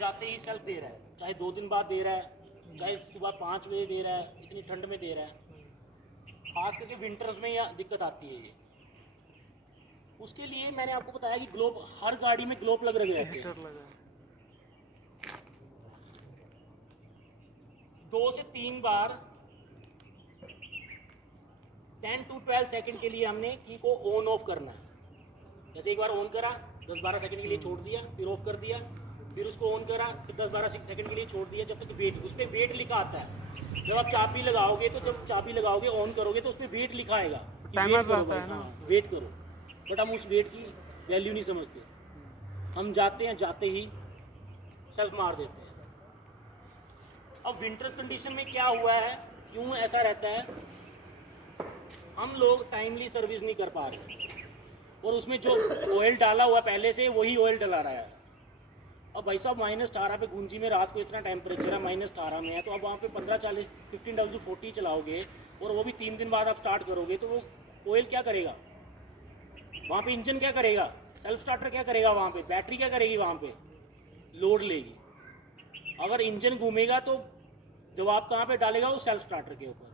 जाते ही self they रहा है, चाहे 2 दिन बाद दे रहा है, चाहे सुबह 5 बजे दे रहा है, इतनी ठंड में दे रहा है। खास करके विंटर्स में यह दिक्कत आती है ये। उसके लिए मैंने आपको बताया कि ग्लोब, हर गाड़ी में ग्लोब लग रहे रहते हैं। 2 से 3 बार 10 to 12 सेकंड के लिए हमने की को ऑन ऑफ करना है। जैसे एक बार ऑन करा, 10-12 सेकंड के लिए छोड़ दिया, फिर ऑफ कर दिया, फिर उसको ऑन करा, फिर 10-12 सेकंड के लिए छोड़ दिया, जब तक वेट, उस पर वेट लिखा आता है। जब आप चाबी लगाओगे तो जब चाबी लगाओगे ऑन करोगे तो उसमें वेट लिखा आएगा कि वेट करो भाई, हाँ वेट करो। बट हम उस वेट की वैल्यू नहीं समझते, हम जाते हैं, जाते ही सेल्फ मार देते हैं। अब विंटर्स कंडीशन में क्या हुआ है, क्यों ऐसा रहता है, हम लोग टाइमली सर्विस नहीं कर पा रहे और उसमें जो ऑयल डाला हुआ पहले से वही ऑयल डला रहा है। अब भाई साहब -18 पे गुंजी में रात को इतना टेम्परेचर है, -18 में है, तो अब वहाँ पे 15-40 15W40 चलाओगे और वो भी 3 दिन बाद आप स्टार्ट करोगे तो वो ऑयल क्या करेगा वहाँ पे, इंजन क्या करेगा, सेल्फ स्टार्टर क्या करेगा वहाँ पे, बैटरी क्या करेगी वहाँ पे, लोड लेगी। अगर इंजन घूमेगा तो दबाव कहाँ पे डालेगा, वो सेल्फ स्टार्टर के ऊपर।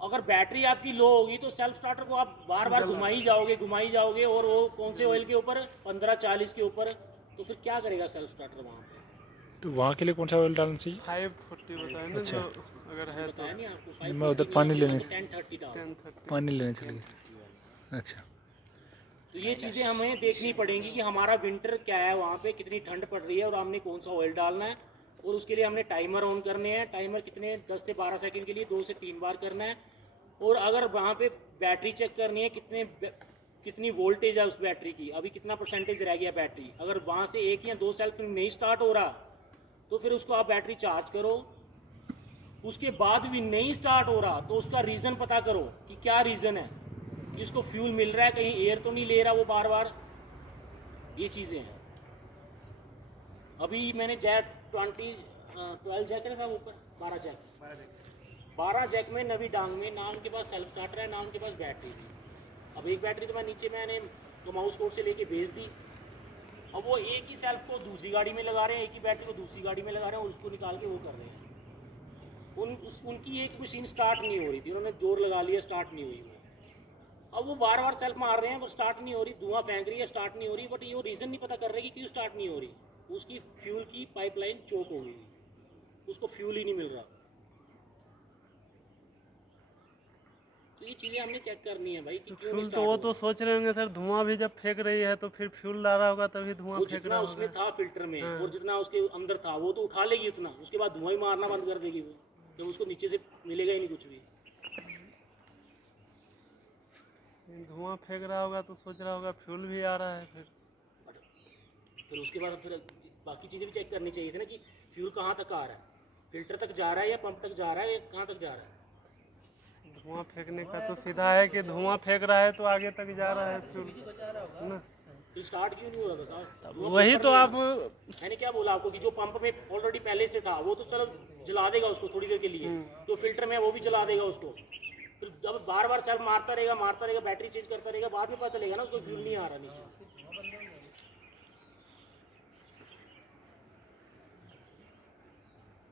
अगर बैटरी आपकी लो होगी तो सेल्फ स्टार्टर को आप बार बार घुमाई जाओगे और वो कौन से ऑयल के ऊपर, 15-40 के ऊपर, तो फिर क्या करेगा सेल्फ स्टार्टर वहाँ पे। तो वहाँ के लिए कौन सा ऑयल डालना चाहिए? 540 बताया ना, अच्छा। जो अगर है तो। बताया नहीं आपको, मैं उधर पानी लेने 1030 डाल। 1030। पानी लेने चले गए। अच्छा। तो ये चीज़ें हमें देखनी पड़ेंगी कि हमारा विंटर क्या है, वहाँ पे कितनी ठंड पड़ रही है और हमने कौन सा ऑयल डालना है, और उसके लिए हमने टाइमर ऑन करने हैं। टाइमर कितने, 10 से 12 सेकंड के लिए 2 से 3 बार करना है। और अगर वहाँ पे बैटरी चेक करनी है, कितनी वोल्टेज है उस बैटरी की, अभी कितना परसेंटेज रह गया बैटरी, अगर वहाँ से 1 या 2 सेल्फ नहीं स्टार्ट हो रहा तो फिर उसको आप बैटरी चार्ज करो। उसके बाद भी नहीं स्टार्ट हो रहा तो उसका रीज़न पता करो कि क्या रीज़न है, कि उसको फ्यूल मिल रहा है, कहीं एयर तो नहीं ले रहा वो बार बार। ये चीज़ें हैं। अभी मैंने जैक 12 जैक है ना साहब ऊपर, 12 जैक में नवी डांग में, ना उनके पास सेल्फ स्टार्टर है ना उनके पास बैटरी थी। अब एक बैटरी तो मैं नीचे मैंने कमाउस कोर्ट से लेके भेज दी, अब वो एक ही सेल्फ को दूसरी गाड़ी में लगा रहे हैं, एक ही बैटरी को दूसरी गाड़ी में लगा रहे हैं और उसको निकाल के वो कर रहे हैं। उनकी एक मशीन स्टार्ट नहीं हो रही थी, उन्होंने जोर लगा लिया, स्टार्ट नहीं हुई वो। अब वो बार बार सेल्फ मार रहे हैं, वो स्टार्ट नहीं हो रही, धुआं फेंक रही है, स्टार्ट नहीं हो रही, बट ये वो रीज़न नहीं पता कर रहे कि क्यों स्टार्ट नहीं हो रही। उसकी फ्यूल की पाइपलाइन चोक हो गई, उसको फ्यूल ही नहीं मिल रहा। तो ये चीज़ें हमने चेक करनी है भाई कि क्यों नहीं फ्यूल तो स्टार्ट वो हो तो रहा। सोच रहे होंगे सर, धुआं भी जब फेंक रही है तो फिर फ्यूल डाला होगा तभी धुआं वो फेंक जितना रहा उसमें होगा। था फिल्टर में हाँ। और जितना उसके अंदर था वो तो उठा लेगी उतना, उसके बाद धुआं ही मारना बंद कर देगी वो, जब उसको नीचे से मिलेगा ही नहीं कुछ भी। धुआं फेंक रहा होगा तो सोच रहा होगा फ्यूल भी आ रहा है फिर उसके बाद फिर बाकी चीज़ें भी चेक करनी चाहिए थी ना कि फ्यूल कहाँ तक आ रहा है, फिल्टर तक जा रहा है या पंप तक जा रहा है या कहाँ तक जा रहा है। धुआं फेंकने का तो सीधा है कि धुआं फेंक रहा है तो आगे तक जा रहा है फ्यूल ना। फिर स्टार्ट क्यों नहीं हो रहा था साहब, वही तो आप, मैंने क्या बोला आपको कि जो पंप में ऑलरेडी पहले से था वो तो चलो जला देगा उसको थोड़ी देर के लिए, जो फिल्टर में है वो भी जला देगा उसको। फिर जब बार बार सेल्फ मारता रहेगा, बैटरी चेंज करता रहेगा, बाद में पता चलेगा ना उसको फ्यूल नहीं आ रहा नीचे।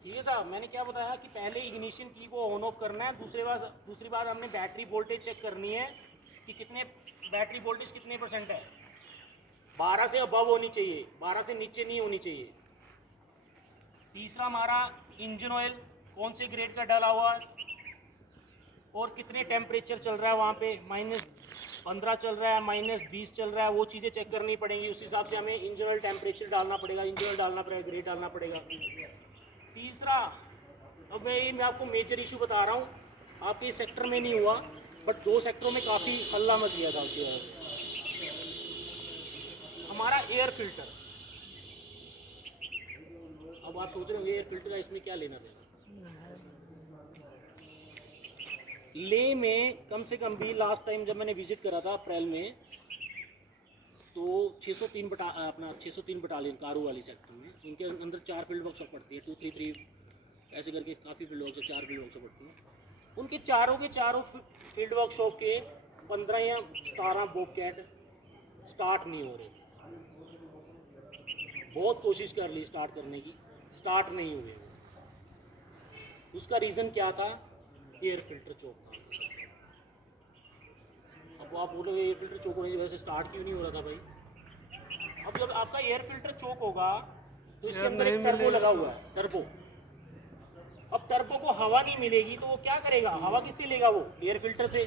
ठीक है साहब, मैंने क्या बताया कि पहले इग्निशन की को ऑन ऑफ करना है। दूसरी बात हमने बैटरी वोल्टेज चेक करनी है कि कितने, बैटरी वोल्टेज कितने % है। 12 से अबव होनी चाहिए, 12 से नीचे नहीं होनी चाहिए। तीसरा हमारा इंजन ऑयल कौन से ग्रेड का डाला हुआ है और कितने टेम्परेचर चल रहा है वहाँ पे, -15 चल रहा है, -20 चल रहा है, वो चीज़ें चेक करनी पड़ेंगी। उस हिसाब से हमें इंजन ऑयल टेम्परेचर डालना पड़ेगा, इंजन ऑयल डालना पड़ेगा, ग्रेड डालना पड़ेगा। तीसरा, अब मैं आपको मेजर इशू बता रहा हूँ, आपके इस सेक्टर में नहीं हुआ बट 2 सेक्टरों में काफ़ी हल्ला मच गया था उसकी वजह से। हमारा एयर फिल्टर, अब आप सोच रहे होंगे एयर फिल्टर का इसमें क्या लेना देना। ले में कम से कम भी लास्ट टाइम जब मैंने विजिट करा था अप्रैल में, तो 603 बटालियन कारू वाली सेक्टर में, उनके अंदर 4 फील्ड वर्कशॉप पड़ती है, 233 ऐसे करके काफ़ी फील्ड वर्कशॉप, 4 फील्ड वर्कशॉप पड़ती हैं। उनके चारों के चारों फील्ड वर्कशॉप के 15 या 17 बोकैट स्टार्ट नहीं हो रहे थे। बहुत कोशिश कर ली स्टार्ट करने की, स्टार्ट नहीं हुए वो। उसका रीज़न क्या था? एयर फिल्टर चोक था। अब आप बोलोगे एयर फिल्टर चोक होने की वजह से स्टार्ट क्यों नहीं हो रहा था भाई? अब जब आपका एयर फिल्टर चोक होगा तो इसके एयर अंदर नहीं एक टर्बो मिलेगा लगा हुआ है, टर्बो। अब टर्बो को हवा नहीं मिलेगी तो वो क्या करेगा? हवा किससे लेगा वो? एयर फिल्टर से।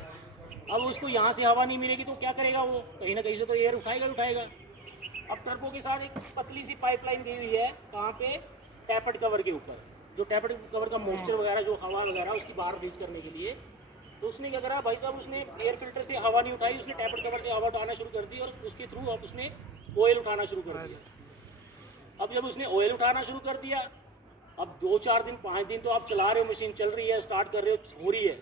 अब उसको यहाँ से हवा नहीं मिलेगी तो क्या करेगा वो? कहीं ना कहीं से तो एयर उठाएगा ही उठाएगा। अब टर्बो के साथ एक पतली सी पाइपलाइन दी हुई है, कहाँ पे? टैपेट कवर के ऊपर। जो टैपेट कवर का मॉइस्चर वगैरह, जो हवा वगैरह उसकी बाहर रिलीज करने के लिए। तो उसने क्या करा भाई साहब, उसने एयर फिल्टर से हवा नहीं उठाई, उसने टैपेट कवर से हवा उठाना शुरू कर दी और उसके थ्रू अब उसने ऑयल उठाना शुरू कर दिया। अब जब उसने ऑयल उठाना शुरू कर दिया, अब 2-4 दिन 5 दिन तो आप चला रहे हो, मशीन चल रही है, स्टार्ट कर रहे हो रही है।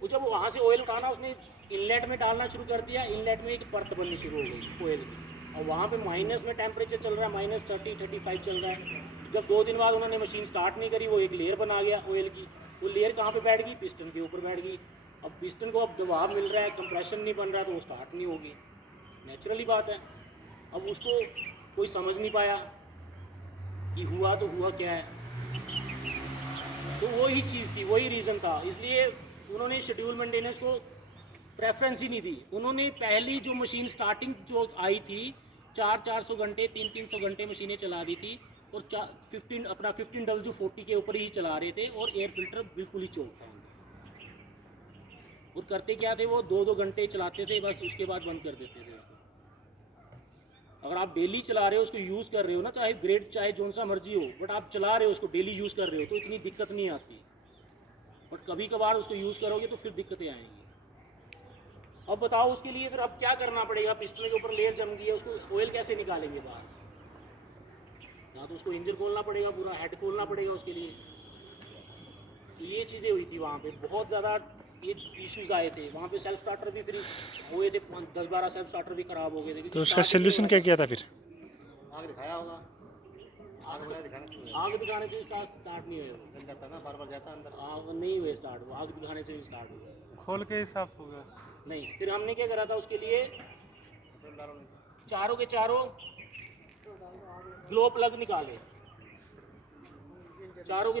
वो जब वहाँ से ऑयल उठाना उसने इनलेट में डालना शुरू कर दिया, इनलेट में एक परत बननी शुरू हो गई ऑयल की। और वहाँ पे माइनस में टेम्परेचर चल रहा है, -30-35 चल रहा है। जब 2 दिन बाद उन्होंने मशीन स्टार्ट नहीं करी, वो एक लेयर बना गया ऑयल की। वो लेयर कहाँ पे बैठ गई? पिस्टन के ऊपर बैठ गई। अब पिस्टन को अब दबाव मिल रहा है, कंप्रेशन नहीं बन रहा है, तो वो स्टार्ट नहीं होगी। नेचुरली बात है। अब उसको कोई समझ नहीं पाया कि हुआ तो हुआ क्या है। तो वही चीज़ थी, वही रीज़न था। इसलिए उन्होंने शेड्यूल मेंटेनेंस को प्रेफरेंस ही नहीं दी। उन्होंने पहली जो मशीन स्टार्टिंग जो आई थी, 400-400 घंटे, 300-300 घंटे मशीनें चला दी थी और 15W40 के ऊपर ही चला रहे थे और एयर फिल्टर बिल्कुल ही चौक था। और करते क्या थे वो? 2-2 घंटे चलाते थे बस, उसके बाद बंद कर देते थे उसको। अगर आप डेली चला रहे हो, उसको यूज़ कर रहे हो ना, चाहे ग्रेड चाहे जौन सा मर्जी हो, बट आप चला रहे हो उसको, डेली यूज़ कर रहे हो तो इतनी दिक्कत नहीं आती। बट कभी कभार उसको यूज़ करोगे तो फिर दिक्कतें आएंगी। अब बताओ उसके लिए फिर अब क्या करना पड़ेगा? पिस्टन के ऊपर लेयर जम गई है, उसको ऑयल कैसे निकालेंगे बाहर? या तो उसको इंजन खोलना पड़ेगा, पूरा हेड खोलना पड़ेगा उसके लिए। तो ये चीज़ें हुई थी वहाँ पे, बहुत ज़्यादा ये इश्यूज आए थे वहाँ पे। सेल्फ स्टार्टर भी फिर हुए थे, 10-12 सेल्फ स्टार्टर भी ख़राब हो गए थे। तो उसका सोल्यूशन क्या किया था फिर? आग दिखाया होगा, आग वगैरह दिखाना चाहिए। आग दिखाने से स्टार्ट नहीं हुए वो। जल जाता ना, बार बार जाता अंदर। आग नहीं हुए स्टार्ट, वो आग दिखाने से भी स्टार्ट हुए खोल के ही साफ हो गया। नहीं। फिर हमने क्या करा था उसके लिए? चारों के चारों ग्लो प्लग निकाले, चारों के